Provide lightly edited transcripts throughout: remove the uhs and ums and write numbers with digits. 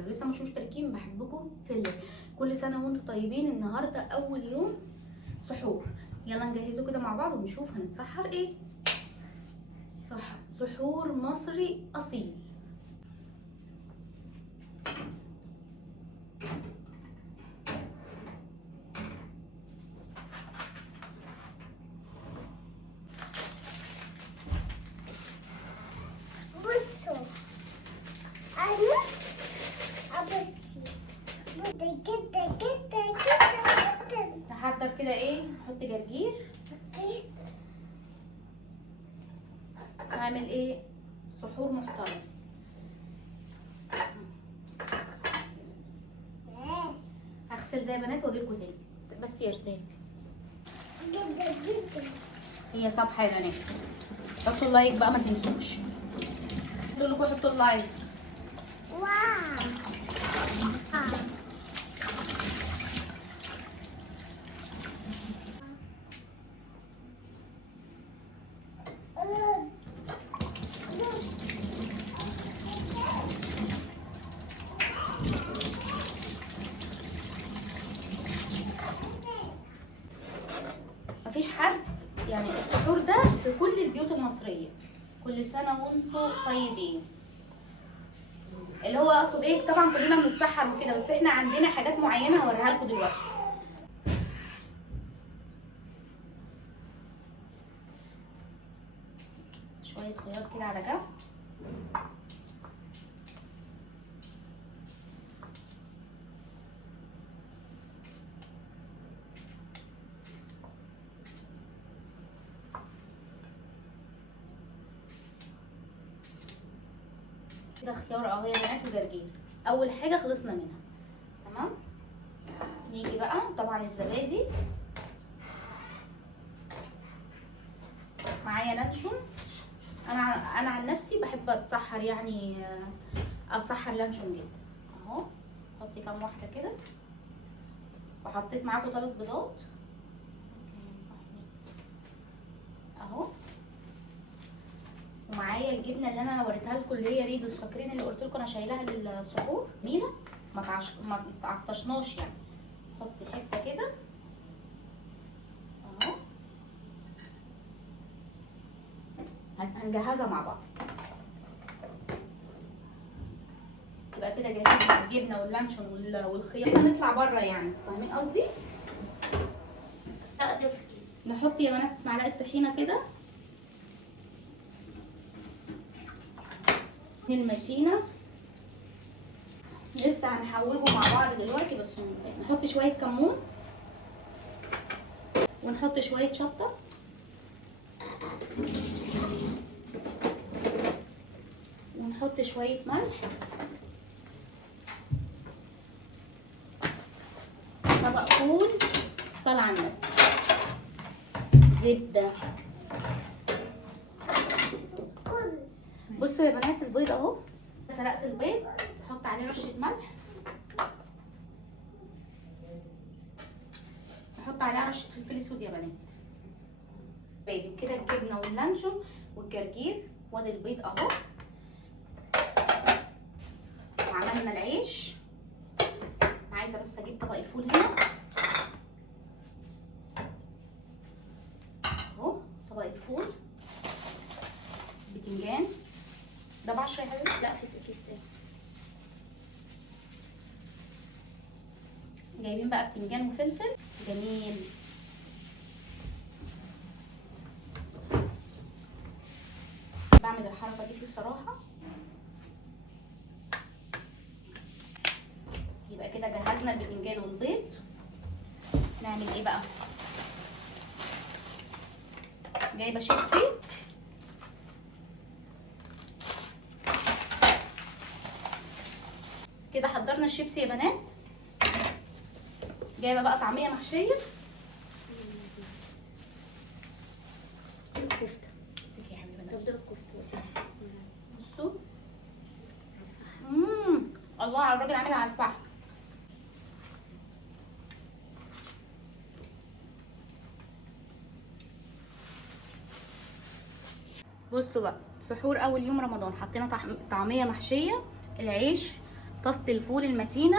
لو لسه مش مشتركين بحبكم في الله. كل سنه وانتم طيبين. النهارده اول يوم سحور، يلا نجهزه كده مع بعض ونشوف هنتسحر ايه. سحور مصري اصيل. بصوا انا كده نحضر كده ايه، نحط جرجير، نعمل ايه سحور محترم. هغسل ده يا بنات واجيلكوا تاني بس يرتاح. هي صبحه يا بنات. حطوا اللايك بقى ما تنسوش، دول لكم حطوا اللايك. واو مفيش حد يعني السحور ده في كل البيوت المصريه. كل سنه وانتم طيبين. اللي هو اقصد ايه، طبعا كلنا بنتسحر وكده، بس احنا عندنا حاجات معينه هوريها لكم دلوقتي. شويه خيار كده على جنب. كده خيار اهو يا بنات وجرجير. اول حاجه خلصنا منها تمام. نيجي بقى طبعا الزبادي، معايا لانشون. انا عن نفسي بحب اتسحر، يعني اتسحر لانشون جدا اهو. حطي كام واحده كده، وحطيت معاكم 3 بيضات اهو. ومعايا الجبنه اللي انا وريتها لكم اللي هي ريدوس، فاكرين اللي قلت لكم انا شايلاها للسحور جميله، ما تعطشناش يعني. حطي حته كده اهو. هنجهزها مع بعض. يبقى كده جهزنا الجبنه واللانشون والخيار. نطلع بره يعني، فاهمين قصدي؟ نحط يا بنات معلقه طحينه كده المتينه. لسه هنحوجه مع بعض دلوقتي، بس نحط شويه كمون ونحط شويه شطه ونحط شويه ملح، طبق فول، الصلاه على النبي، زبده. بصوا يا بنات البيض اهو، سلقت البيض، نحط عليه رشه ملح، نحط عليها رشه فلفل اسود يا بنات. باجي كده الجبنه واللانشون والجرجير وادي البيض اهو. وعملنا العيش. انا عايزه بس اجيب طبق الفول هنا اهو. طبق الفول، بتنجان ده ب10 يا حبيبتي، لا في الكيس تاني. جايبين بقى بتنجان وفلفل جميل. بعمل الحركه دي بصراحه. يبقى كده جهزنا البتنجان والبيض. نعمل ايه بقى؟ جايبه شيبسي كده. حضرنا الشيبسي يا بنات. جايبه بقى طعميه محشيه كفته. امسكي يا حبيبه. طب ده الكفته. بصوا الله على الراجل عاملها على الفحم. بصوا بقى سحور اول يوم رمضان، حطينا طعميه محشيه، العيش طاسه الفول المتينه،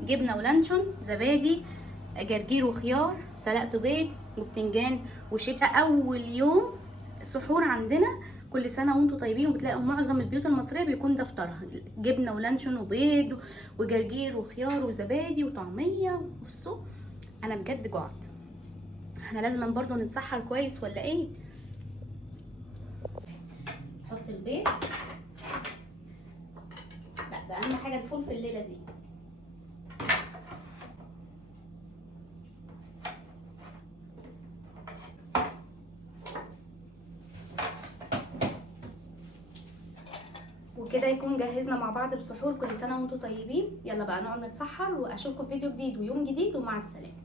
جبنه ولانشون، زبادي، جرجير وخيار، سلقت بيض وبتنجان وشيبس. اول يوم سحور عندنا كل سنه وانتم طيبين، وبتلاقوا معظم البيوت المصريه بيكون ده فطارها، جبنه ولانشون وبيض وجرجير وخيار وزبادي وطعميه. بصوا انا بجد جوعت، احنا لازم برضو نتسحر كويس ولا ايه؟ نحط البيض، لا ده اهم حاجه الفول في الليله دي. وكده يكون جهزنا مع بعض السحور. كل سنه وانتم طيبين. يلا بقى نقعد نتسحر، واشوفكم في فيديو جديد ويوم جديد، ومع السلامه.